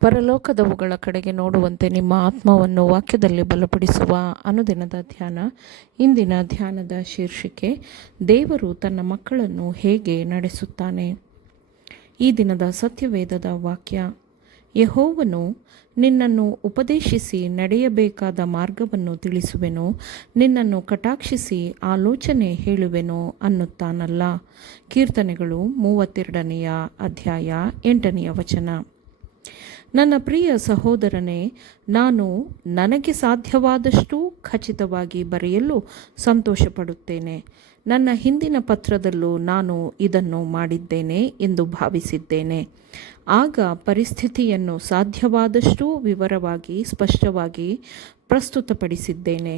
ಪರಲೋಕದವುಗಳ ಕಡೆಗೆ ನೋಡುವಂತೆ ನಿಮ್ಮ ಆತ್ಮವನ್ನು ವಾಕ್ಯದಲ್ಲಿ ಬಲಪಡಿಸುವ ಅನುದಿನದ ಧ್ಯಾನ. ಇಂದಿನ ಧ್ಯಾನದ ಶೀರ್ಷಿಕೆ, ದೇವರು ತನ್ನ ಮಕ್ಕಳನ್ನು ಹೇಗೆ ನಡೆಸುತ್ತಾನೆ. ಈ ದಿನದ ಸತ್ಯವೇದದ ವಾಕ್ಯ, ಯೆಹೋವನು ನಿನ್ನನ್ನು ಉಪದೇಶಿಸಿ ನಡೆಯಬೇಕಾದ ಮಾರ್ಗವನ್ನು ತಿಳಿಸುವೆನು, ನಿನ್ನನ್ನು ಕಟಾಕ್ಷಿಸಿ ಆಲೋಚನೆ ಹೇಳುವೆನು ಅನ್ನುತ್ತಾನಲ್ಲ. ಕೀರ್ತನೆಗಳು 32ನೇ ಅಧ್ಯಾಯ 8ನೇ ವಚನ. ನನ್ನ ಪ್ರಿಯ ಸಹೋದರನೇ, ನಾನು ನನಗೆ ಸಾಧ್ಯವಾದಷ್ಟು ಖಚಿತವಾಗಿ ಬರೆಯಲು ಸಂತೋಷಪಡುತ್ತೇನೆ. ನನ್ನ ಹಿಂದಿನ ಪತ್ರದಲ್ಲೂ ನಾನು ಇದನ್ನು ಮಾಡಿದ್ದೇನೆ ಎಂದು ಭಾವಿಸಿದ್ದೇನೆ. ಆಗ ಪರಿಸ್ಥಿತಿಯನ್ನು ಸಾಧ್ಯವಾದಷ್ಟು ವಿವರವಾಗಿ ಸ್ಪಷ್ಟವಾಗಿ ಪ್ರಸ್ತುತಪಡಿಸಿದ್ದೇನೆ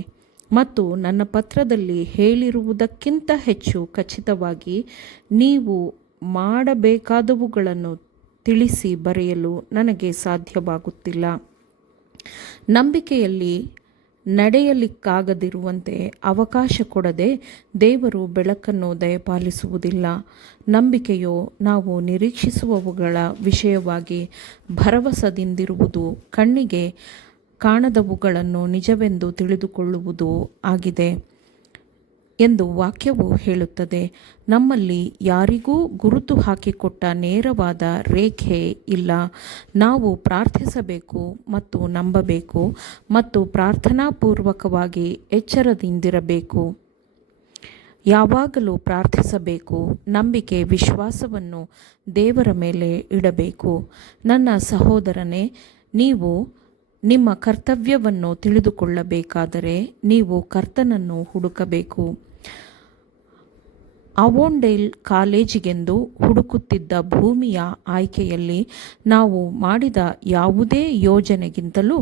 ಮತ್ತು ನನ್ನ ಪತ್ರದಲ್ಲಿ ಹೇಳಿರುವುದಕ್ಕಿಂತ ಹೆಚ್ಚು ಖಚಿತವಾಗಿ ನೀವು ಮಾಡಬೇಕಾದವುಗಳನ್ನು ತಿಳಿಸಿ ಬರೆಯಲು ನನಗೆ ಸಾಧ್ಯವಾಗುತ್ತಿಲ್ಲ. ನಂಬಿಕೆಯಲ್ಲಿ ನಡೆಯಲಿಕ್ಕಾಗದಿರುವಂತೆ ಅವಕಾಶ ಕೊಡದೆ ದೇವರು ಬೆಳಕನ್ನು ದಯಪಾಲಿಸುವುದಿಲ್ಲ. ನಂಬಿಕೆಯು ನಾವು ನಿರೀಕ್ಷಿಸುವವುಗಳ ವಿಷಯವಾಗಿ ಭರವಸದಿಂದಿರುವುದು, ಕಣ್ಣಿಗೆ ಕಾಣದವುಗಳನ್ನು ನಿಜವೆಂದು ತಿಳಿದುಕೊಳ್ಳುವುದು ಆಗಿದೆ ಎಂದು ವಾಕ್ಯವು ಹೇಳುತ್ತದೆ. ನಮ್ಮಲ್ಲಿ ಯಾರಿಗೂ ಗುರುತು ಹಾಕಿಕೊಟ್ಟ ನೇರವಾದ ರೇಖೆ ಇಲ್ಲ. ನಾವು ಪ್ರಾರ್ಥಿಸಬೇಕು ಮತ್ತು ನಂಬಬೇಕು ಮತ್ತು ಪ್ರಾರ್ಥನಾಪೂರ್ವಕವಾಗಿ ಎಚ್ಚರದಿಂದಿರಬೇಕು. ಯಾವಾಗಲೂ ಪ್ರಾರ್ಥಿಸಬೇಕು. ನಂಬಿಕೆ ವಿಶ್ವಾಸವನ್ನು ದೇವರ ಮೇಲೆ ಇಡಬೇಕು. ನನ್ನ ಸಹೋದರನೇ, ನೀವು ನಿಮ್ಮ ಕರ್ತವ್ಯವನ್ನು ತಿಳಿದುಕೊಳ್ಳಬೇಕಾದರೆ ನೀವು ಕರ್ತನನ್ನು ಹುಡುಕಬೇಕು. ಅವೊಂಡೇಲ್ ಕಾಲೇಜಿಗೆಂದು ಹುಡುಕುತ್ತಿದ್ದ ಭೂಮಿಯ ಆಯ್ಕೆಯಲ್ಲಿ ನಾವು ಮಾಡಿದ ಯಾವುದೇ ಯೋಜನೆಗಿಂತಲೂ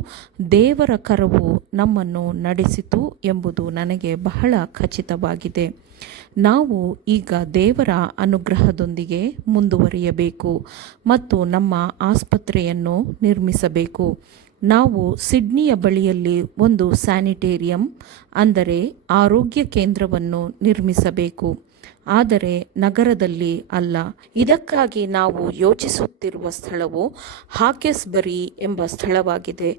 ದೇವರ ಕರವು ನಮ್ಮನ್ನು ನಡೆಸಿತು ಎಂಬುದು ನನಗೆ ಬಹಳ ಖಚಿತವಾಗಿದೆ. ನಾವು ಈಗ ದೇವರ ಅನುಗ್ರಹದೊಂದಿಗೆ ಮುಂದುವರಿಯಬೇಕು ಮತ್ತು ನಮ್ಮ ಆಸ್ಪತ್ರೆಯನ್ನು ನಿರ್ಮಿಸಬೇಕು. ನಾವು ಸಿಡ್ನಿಯ ಬಳಿಯಲ್ಲಿ ಒಂದು ಸ್ಯಾನಿಟೇರಿಯಂ, ಅಂದರೆ ಆರೋಗ್ಯ ಕೇಂದ್ರವನ್ನು ನಿರ್ಮಿಸಬೇಕು, ಆದರೆ ನಗರದಲ್ಲಿ ಅಲ್ಲ. ಇದಕ್ಕಾಗಿ ನಾವು ಯೋಚಿಸುತ್ತಿರುವ ಸ್ಥಳವು ಹಾಕೆಸ್ಬರಿ ಎಂಬ ಸ್ಥಳವಾಗಿದೆ.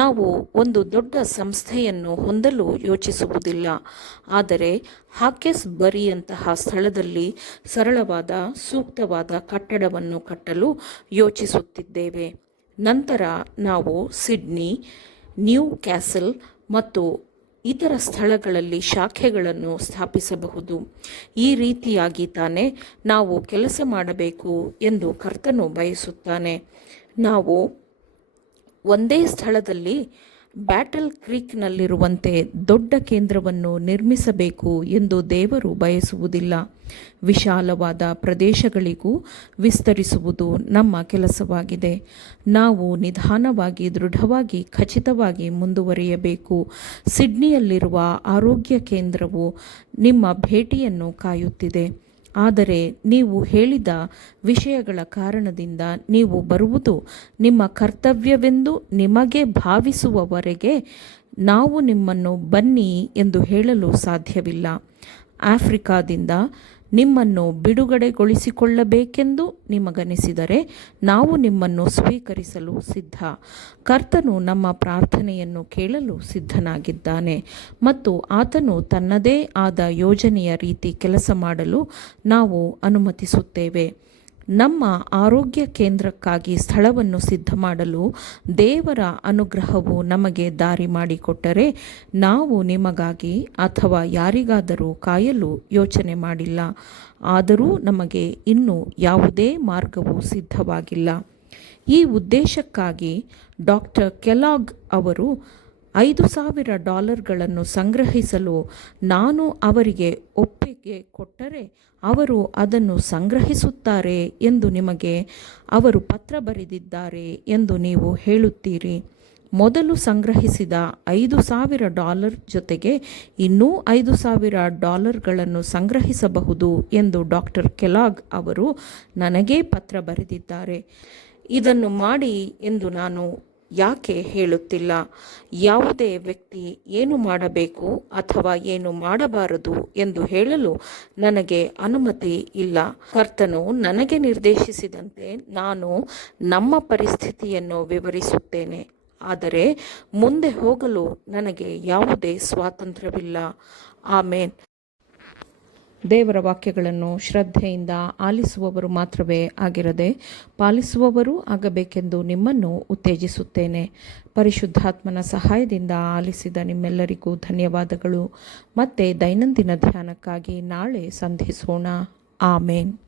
ನಾವು ಒಂದು ದೊಡ್ಡ ಸಂಸ್ಥೆಯನ್ನು ಹೊಂದಲು ಯೋಚಿಸುವುದಿಲ್ಲ, ಆದರೆ ಹಾಕೆಸ್ಬರಿಯಂತಹ ಸ್ಥಳದಲ್ಲಿ ಸರಳವಾದ ಸೂಕ್ತವಾದ ಕಟ್ಟಡವನ್ನು ಕಟ್ಟಲು ಯೋಚಿಸುತ್ತಿದ್ದೇವೆ. ನಂತರ ನಾವು ಸಿಡ್ನಿ, ನ್ಯೂ ಕ್ಯಾಸಲ್ ಮತ್ತು ಇತರ ಸ್ಥಳಗಳಲ್ಲಿ ಶಾಖೆಗಳನ್ನು ಸ್ಥಾಪಿಸಬಹುದು. ಈ ರೀತಿಯಾಗಿ ತಾನೇ ನಾವು ಕೆಲಸ ಮಾಡಬೇಕು ಎಂದು ಕರ್ತನು ಬಯಸುತ್ತಾನೆ. ನಾವು ಒಂದೇ ಸ್ಥಳದಲ್ಲಿ ಬ್ಯಾಟಲ್ ಕ್ರೀಕ್ನಲ್ಲಿರುವಂತೆ ದೊಡ್ಡ ಕೇಂದ್ರವನ್ನು ನಿರ್ಮಿಸಬೇಕು ಎಂದು ದೇವರು ಬಯಸುವುದಿಲ್ಲ. ವಿಶಾಲವಾದ ಪ್ರದೇಶಗಳಿಗೂ ವಿಸ್ತರಿಸುವುದು ನಮ್ಮ ಕೆಲಸವಾಗಿದೆ. ನಾವು ನಿಧಾನವಾಗಿ, ದೃಢವಾಗಿ, ಖಚಿತವಾಗಿ ಮುಂದುವರಿಯಬೇಕು. ಸಿಡ್ನಿಯಲ್ಲಿರುವ ಆರೋಗ್ಯ ಕೇಂದ್ರವು ನಿಮ್ಮ ಭೇಟಿಯನ್ನು ಕಾಯುತ್ತಿದೆ, ಆದರೆ ನೀವು ಹೇಳಿದ ವಿಷಯಗಳ ಕಾರಣದಿಂದ ನೀವು ಬರುವುದು ನಿಮ್ಮ ಕರ್ತವ್ಯವೆಂದು ನಿಮಗೆ ಭಾವಿಸುವವರೆಗೆ ನಾವು ನಿಮ್ಮನ್ನು ಬನ್ನಿ ಎಂದು ಹೇಳಲು ಸಾಧ್ಯವಿಲ್ಲ. ಆಫ್ರಿಕಾದಿಂದ ನಿಮ್ಮನ್ನು ಬಿಡುಗಡೆಗೊಳಿಸಿಕೊಳ್ಳಬೇಕೆಂದು ನಿಮಗನಿಸಿದರೆ ನಾವು ನಿಮ್ಮನ್ನು ಸ್ವೀಕರಿಸಲು ಸಿದ್ಧ. ಕರ್ತನು ನಮ್ಮ ಪ್ರಾರ್ಥನೆಯನ್ನು ಕೇಳಲು ಸಿದ್ಧನಾಗಿದ್ದಾನೆ ಮತ್ತು ಆತನು ತನ್ನದೇ ಆದ ಯೋಜನೆಯ ರೀತಿ ಕೆಲಸ ಮಾಡಲು ನಾವು ಅನುಮತಿಸುತ್ತೇವೆ. ನಮ್ಮ ಆರೋಗ್ಯ ಕೇಂದ್ರಕ್ಕಾಗಿ ಸ್ಥಳವನ್ನು ಸಿದ್ಧ ಮಾಡಲು ದೇವರ ಅನುಗ್ರಹವು ನಮಗೆ ದಾರಿ ಮಾಡಿಕೊಟ್ಟರೆ ನಾವು ನಿಮಗಾಗಿ ಅಥವಾ ಯಾರಿಗಾದರೂ ಕಾಯಲು ಯೋಚನೆ ಮಾಡಿಲ್ಲ. ಆದರೂ ನಮಗೆ ಇನ್ನೂ ಯಾವುದೇ ಮಾರ್ಗವು ಸಿದ್ಧವಾಗಿಲ್ಲ. ಈ ಉದ್ದೇಶಕ್ಕಾಗಿ ಡಾಕ್ಟರ್ ಕೆಲಾಗ್ ಅವರು $5,000 ಸಂಗ್ರಹಿಸಲು ನಾನು ಅವರಿಗೆ ಒಪ್ಪಿಗೆ ಕೊಟ್ಟರೆ ಅವರು ಅದನ್ನು ಸಂಗ್ರಹಿಸುತ್ತಾರೆ ಎಂದು ನಿಮಗೆ ಅವರು ಪತ್ರ ಬರೆದಿದ್ದಾರೆ ಎಂದು ನೀವು ಹೇಳುತ್ತೀರಿ. ಮೊದಲು ಸಂಗ್ರಹಿಸಿದ $5,000 ಜೊತೆಗೆ ಇನ್ನೂ $5,000 ಸಂಗ್ರಹಿಸಬಹುದು ಎಂದು ಡಾಕ್ಟರ್ ಕೆಲಾಗ್ ಅವರು ನನಗೇ ಪತ್ರ ಬರೆದಿದ್ದಾರೆ. ಇದನ್ನು ಮಾಡಿ ಎಂದು ನಾನು ಯಾಕೆ ಹೇಳುತ್ತಿಲ್ಲ? ಯಾವುದೇ ವ್ಯಕ್ತಿ ಏನು ಮಾಡಬೇಕು ಅಥವಾ ಏನು ಮಾಡಬಾರದು ಎಂದು ಹೇಳಲು ನನಗೆ ಅನುಮತಿ ಇಲ್ಲ. ಕರ್ತನು ನನಗೆ ನಿರ್ದೇಶಿಸಿದಂತೆ ನಾನು ನಮ್ಮ ಪರಿಸ್ಥಿತಿಯನ್ನು ವಿವರಿಸುತ್ತೇನೆ. ಆದರೆ ಮುಂದೆ ಹೋಗಲು ನನಗೆ ಯಾವುದೇ ಸ್ವಾತಂತ್ರ್ಯವಿಲ್ಲ. ಆಮೇನ್. ದೇವರ ವಾಕ್ಯಗಳನ್ನು ಶ್ರದ್ಧೆಯಿಂದ ಆಲಿಸುವವರು ಮಾತ್ರವೇ ಆಗಿರದೆ ಪಾಲಿಸುವವರೂ ಆಗಬೇಕೆಂದು ನಿಮ್ಮನ್ನು ಉತ್ತೇಜಿಸುತ್ತೇನೆ. ಪರಿಶುದ್ಧಾತ್ಮನ ಸಹಾಯದಿಂದ ಆಲಿಸಿದ ನಿಮ್ಮೆಲ್ಲರಿಗೂ ಧನ್ಯವಾದಗಳು. ಮತ್ತೆ ದೈನಂದಿನ ಧ್ಯಾನಕ್ಕಾಗಿ ನಾಳೆ ಸಂಧಿಸೋಣ. ಆಮೇನ್.